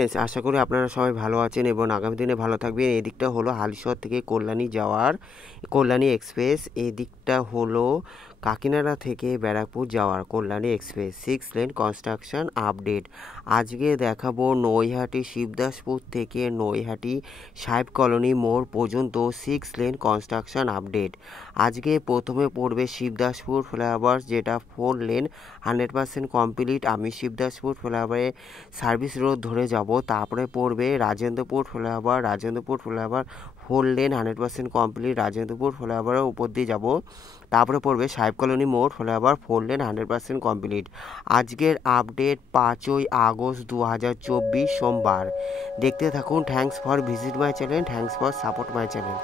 Friends, আশা করি আপনারা সবাই ভালো আছেন এবং আগামী দিনে ভালো থাকবেন। এই দিকটা হলো হালিশহর থেকে কল্যাণী যাওয়ার কল্যাণী এক্সপ্রেস। এই দিকটা হলো কাকিনাড়া থেকে ব্যারাকপুর যাওয়ার Kalyani express 6 lane construction update. আজকে দেখাবো নৈহাটি শিবদাসপুর থেকে নৈহাটি সাহেব কলোনি মোড় পর্যন্ত 6 লেন কনস্ট্রাকশন আপডেট। আজকে প্রথমে পড়বে শিবদাসপুর ফ্লাইওভার, যেটা 4 লেন 100% কমপ্লিট। আমি শিবদাসপুর ফ্লাইওভারে সার্ভিস রোড ধরে যাব। তারপরে পড়বে Rajendrapur flyover, Rajendrapur flyover 4 lane 100% complete. Rajendrapur ফ্লাইওভারের উপর দিয়ে যাব। তারপরে পড়বে সাহেব কলোনি মোড় ফ্লাইওভার 4 লেন 100% কমপ্লিট। আজকের আপডেট 5ই আগস্ট 2024 সোমবার। দেখতে থাকুন। Thanks for visit my channel, thanks for support my channel.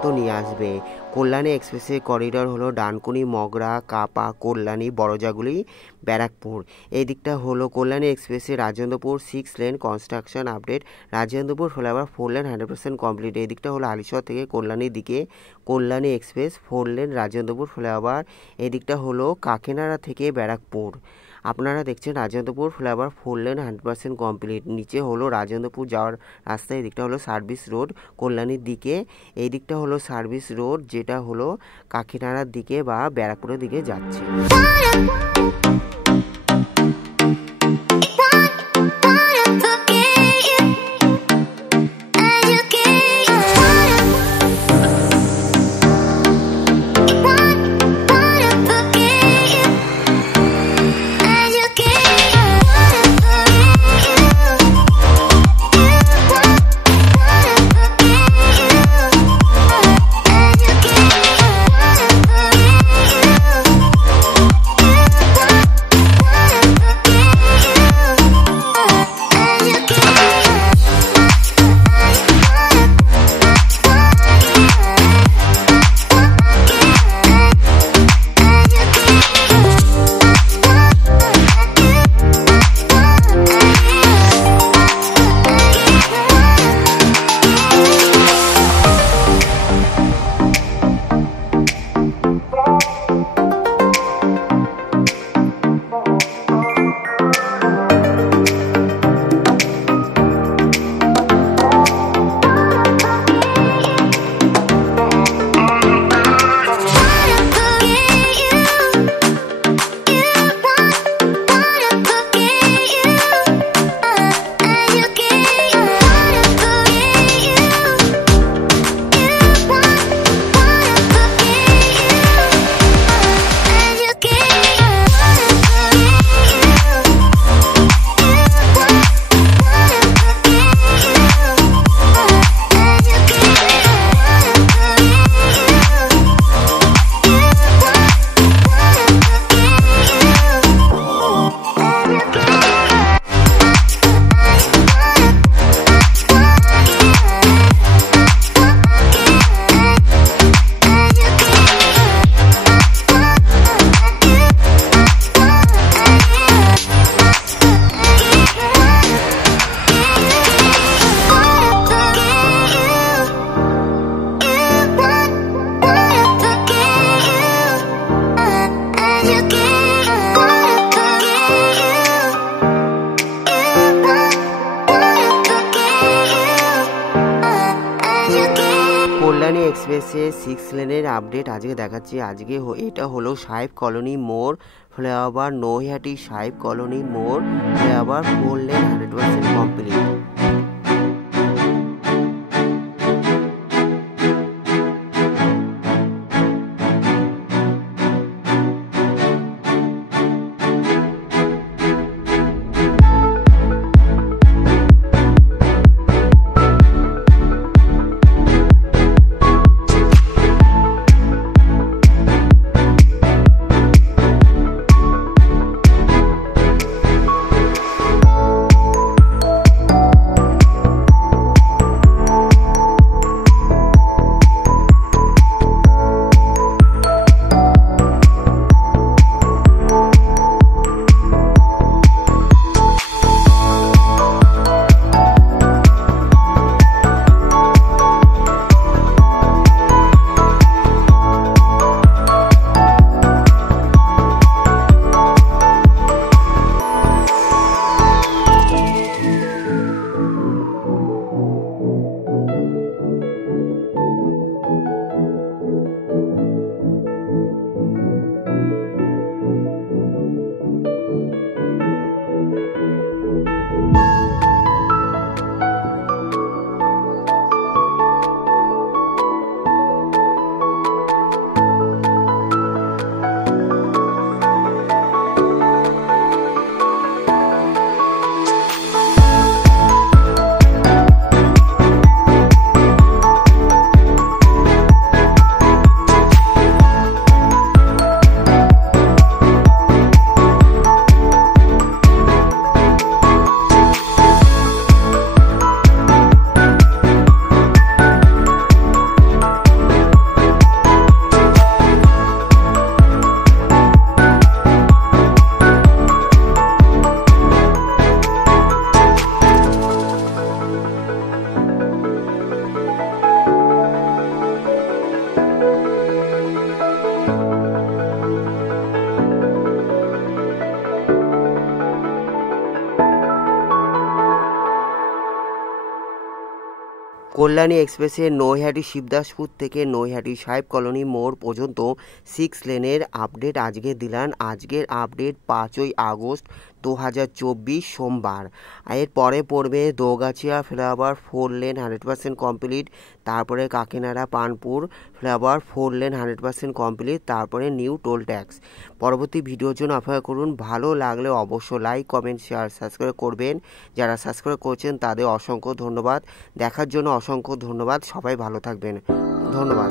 পর্যন্ত নিয়ে আসবে। কল্যাণী এক্সপ্রেসের করিডোর হলো ডানকুনি, মগরা, কাপা, কল্যাণী, বড়জাগুলি, ব্যারাকপুর। এই দিকটা হলো কল্যাণী এক্সপ্রেসের Rajendrapur 6 lane construction update. Rajendrapur flyover 4 lane 100% complete. এই দিকটা হলো হালিশহর থেকে কল্যাণীর দিকে Kalyani express 4 lane Rajendrapur flyover. এই দিকটা হলো কাকিনাড়া থেকে ব্যারাকপুর। আপনারা দেখছেন রাজেন্দ্রপুর ফ্লাইওভার 4 লেন 100% কমপ্লিট। নিচে হলো রাজেন্দ্রপুর যাওয়ার রাস্তা। এই দিকটা হলো সার্ভিস রোড কল্যাণীর দিকে। এই দিকটা হলো সার্ভিস রোড যেটা হলো কাকিনাড়ার দিকে বা ব্যারাকপুরের দিকে যাচ্ছে। কল্যাণী এক্সপ্রেসের 6 লেনের আপডেট আজকে দেখাচ্ছি। আজকে এটা হলো সাহেব কলোনি মোড় ফ্লাইওভার, নৈহাটি সাহেব কলোনি মোড় ফ্লাইওভার 4 লেন 100% কমপ্লিট। কল্যাণী এক্সপ্রেসের নৈহাটি শিবদাসপুর থেকে নৈহাটি সাহেব কলোনি মোড় পর্যন্ত 6 লেনের আপডেট আজকে দিলাম। আজকের আপডেট 5ই আগস্ট 2024 সোমবার। এর পরে পড়বে দোগাছিয়া ফ্লাইওভার 4 লেন 100% কমপ্লিট, তারপরে Kakinara Panpur flyover 4 lane 100% complete, তারপরে নিউ টোল ট্যাক্স। পরবর্তী ভিডিওর জন্য অপেক্ষা করুন। ভালো লাগলে অবশ্যই লাইক, কমেন্ট, শেয়ার, সাবস্ক্রাইব করবেন। যারা সাবস্ক্রাইব করছেন তাদের অসংখ্য ধন্যবাদ। দেখার জন্য অসংখ্য ধন্যবাদ। সবাই ভালো থাকবেন। ধন্যবাদ।